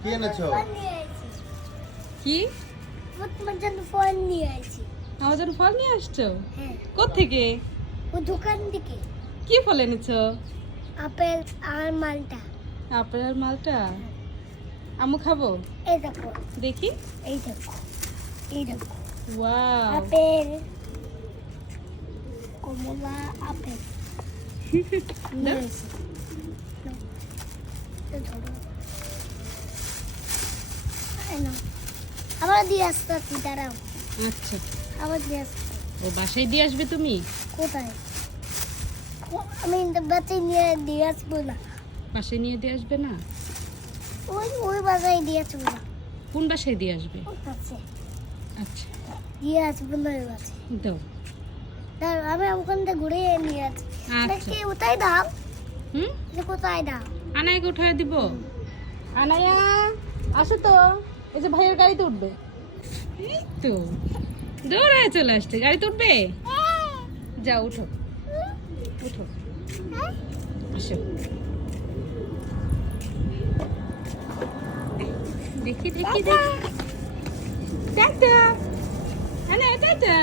কি এনেছো? কি তোমার জন্য ফল নিয়ে আসছি। আমার জন্য ফল নিয়ে আসছো? হ্যাঁ, কোত্থেকে? ও দোকান থেকে কি ফল এনেছো? আপেল আর মালটা। আপেল আর মালটা। আম্মু খাবো? এই দেখো, দেখি। এই দেখো, এই দেখো, ওয়াও। আপেল, কমলা, আপেল নিয়ে দাও। এসেছি। নাও, এই ধরো। এই নাও। আবার দিয়ে আসতে দাঁড়াও, আচ্ছা, আবার দিয়ে আসতে। ও বাসায় দিয়ে আসবে তুমি? কোথায়? আমি বাচ্চা নিয়ে দিয়ে আসবো না, বাসায় নিয়ে দিয়ে আসবে না? ওই বাসায় দিয়ে আসবো না। কোন বাসায় দিয়ে আসবে? ওর কাছে আচ্ছা, দিয়ে আসবো না, ওই বাসায়। দাও। দাঁড়াও, আমি ওখান থেকে ঘুরে নিয়ে আসছি। আচ্ছা। নাকি ওটাই দাও, হুম, যে কোথায় দাও? আনায়াকে উঠায় দিব। আনায়া আসো তো, এই যে ভাইয়ের গাড়িতে উঠবে। এই তো দৌড়ায় চলে আসছে। গাড়িতে উঠবে? যাও উঠো, উঠো, আসো। দেখি দেখি দেখি। টাটা। আনায়া টাটা।